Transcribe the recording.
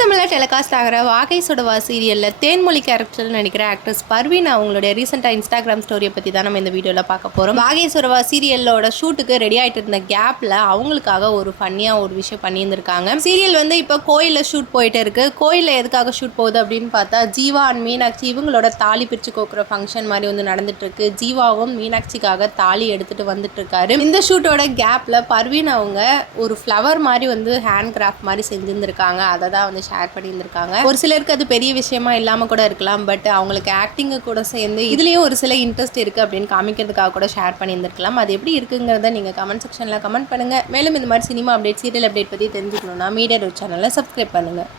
தமிழில் டெலிகாஸ்ட் ஆகிற வாகை சுடவா சீரியலில் தேன்மொழி கேரக்டரில் நடிக்கிற ஆக்ட்ரஸ் பர்வீன் அவங்களுடைய ரீசெண்டாக இன்ஸ்டாகிராம் ஸ்டோரியை பற்றி தான் நம்ம இந்த வீடியோவில் பார்க்க போகிறோம். வாகை சுடவா சீரியலோட ஷூட்டுக்கு ரெடி ஆகிட்டு இருந்த கேப்பில் அவங்களுக்காக ஒரு ஃபன்னியாக ஒரு விஷயம் பண்ணியிருந்திருக்காங்க. சீரியல் இப்போ கோயிலில் ஷூட் போயிட்டு இருக்கு. கோயிலில் எதுக்காக ஷூட் போகுது அப்படின்னு பார்த்தா ஜீவா அண்ட் மீனாட்சி இவங்களோட தாலி பிரித்து கோக்குற ஃபங்க்ஷன் மாதிரி நடந்துட்டு இருக்கு. ஜீவாவும் மீனாட்சிக்காக தாலி எடுத்துட்டு வந்துட்டு இருக்காரு. இந்த ஷூட்டோட கேப்பில் பர்வீன் அவங்க ஒரு ஃப்ளவர் மாதிரி ஹேண்ட் கிராஃப்ட் மாதிரி செஞ்சுருந்துருக்காங்க. அதை தான் ஷேர் பண்ணியிருந்திருக்காங்க. ஒரு சிலருக்கு அது பெரிய விஷயமா இல்லாமல் கூட இருக்கலாம். பட் அவங்களுக்கு ஆக்டிங்கு கூட சேர்ந்து இதுலேயும் ஒரு சில இன்ட்ரெஸ்ட் இருக்குது அப்படின்னு காமிக்கிறதுக்காக கூட ஷேர் பண்ணியிருந்திருக்கலாம். அது எப்படி இருக்குங்கிறத நீங்கள் கமெண்ட் செக்ஷனில் கமெண்ட் பண்ணுங்கள். மேலும் இந்த மாதிரி சினிமா அப்டேட், சீரியல் அப்டேட் பற்றி தெரிஞ்சுக்கணுன்னா மீடியா சேனலை சப்ஸ்கிரைப் பண்ணுங்கள்.